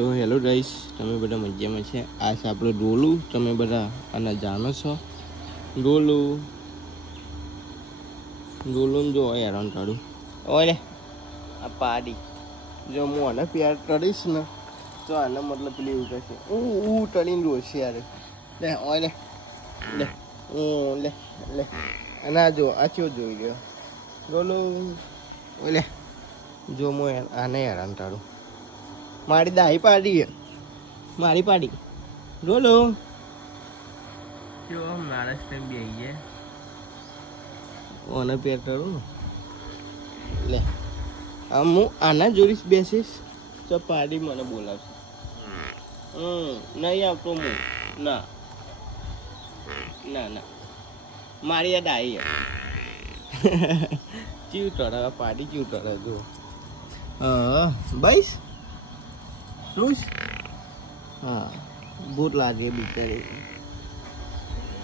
તો hello guys, તમે બધા મજામાં છે? આ છે આપણું ડોલું. તમે બધા આને જાણો છો? ડોલું જો હેરાન કાઢું. ઓય આ પાડી જો હું આને પ્યાર કરીશ ને તો આને મતલબ પેલી એવું કહેશે હું ટળીને રોશે યાર. લે ઓય લે લે લે અને આ જો આ ચેવો જોઈ રહ્યો ડોલું. ઓય લે જો હું આને હેરાન કાઢું. મારી દાહી પાડી મારી પાડી ડોલો જો માણસ ને બે ઓને પેર કરું ને લે આમ હું આના જોડીશ બેસીશ તો પાડી મને બોલાવશે. નહીં આવતો હું ના ના ના મારી યાદ આવી ચીવ ટળે પાડી ચીવ ટળે જો બસ હા ભૂત લાગે બિચારી.